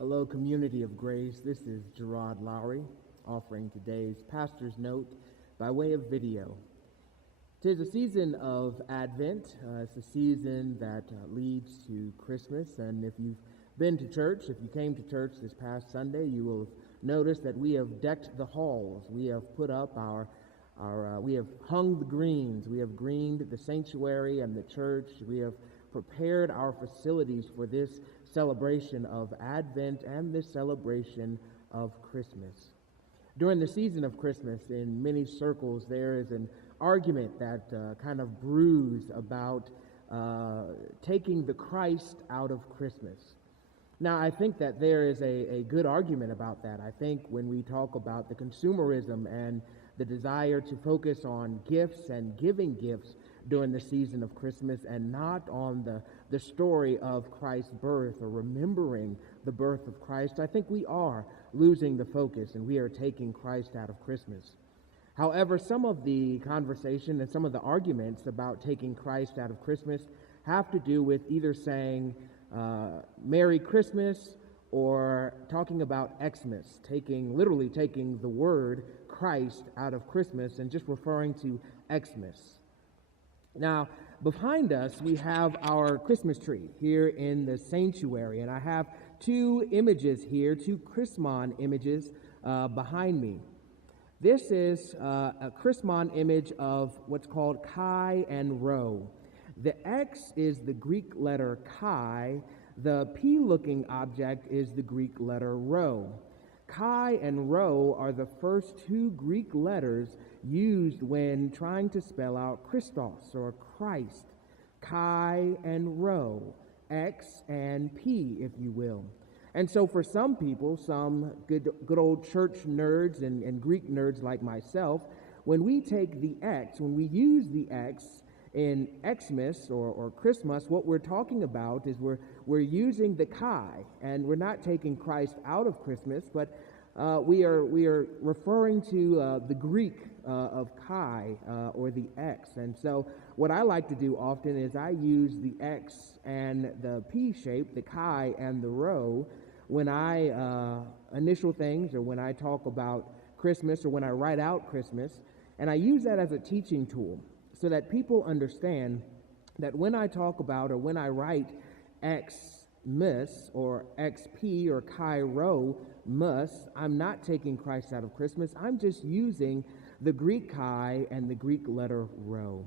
Hello, community of grace. This is Gerard Lowry offering today's pastor's note by way of video. Tis a season of Advent. It's a season that leads to Christmas. And if you've been to church, if you came to church this past Sunday, you will have noticed that we have decked the halls. We have put up we have hung the greens. We have greened the sanctuary and the church. We have prepared our facilities for this celebration of Advent and this celebration of Christmas. During the season of Christmas, in many circles, there is an argument that kind of brews about taking the Christ out of Christmas. Now, I think that there is a good argument about that. I think when we talk about the consumerism and the desire to focus on gifts and giving gifts during the season of Christmas and not on the story of Christ's birth or remembering the birth of Christ, I think we are losing the focus and we are taking Christ out of Christmas. However, some of the conversation and some of the arguments about taking Christ out of Christmas have to do with either saying Merry Christmas or talking about Xmas, literally taking the word Christ out of Christmas and just referring to Xmas. Now, behind us, we have our Christmas tree here in the sanctuary, and I have two images here, two Christmas images behind me. This is a Christmas image of what's called chi and rho. The X is the Greek letter chi. The P-looking object is the Greek letter rho. Chi and rho are the first two Greek letters used when trying to spell out Christos or Christ. Chi and rho, X and P, if you will. And so for some people, some good old church nerds and Greek nerds like myself, when we take the X, when we use the X in Xmas or Christmas, what we're talking about is we're using the chi, and we're not taking Christ out of Christmas, but we are referring to the Greek of chi or the X. And so what I like to do often is I use the X and the P shape, the chi and the rho, when I initial things or when I talk about Christmas or when I write out Christmas, and I use that as a teaching tool so that people understand that when I talk about or when I write Xmas or XP or chi rho mus, I'm not taking Christ out of Christmas. I'm just using the Greek chi and the Greek letter rho.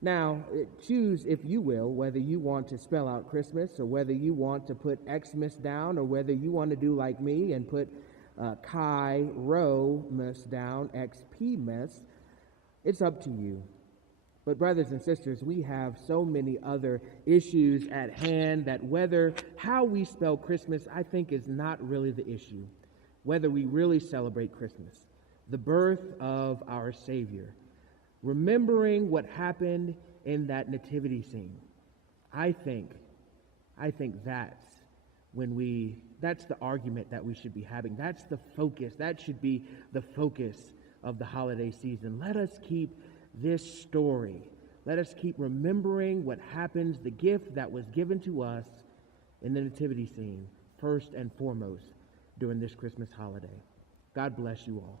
Now, choose, if you will, whether you want to spell out Christmas or whether you want to put Xmas down or whether you want to do like me and put chi rho mus down, XPmas. It's up to you. But brothers and sisters, we have so many other issues at hand that how we spell Christmas, I think, is not really the issue. Whether we really celebrate Christmas, the birth of our Savior, remembering what happened in that nativity scene. I think that's the argument that we should be having. That's the focus. That should be the focus of the holiday season. Let us keep this story. Let us keep remembering what happens, the gift that was given to us in the nativity scene, first and foremost during this Christmas holiday. God bless you all.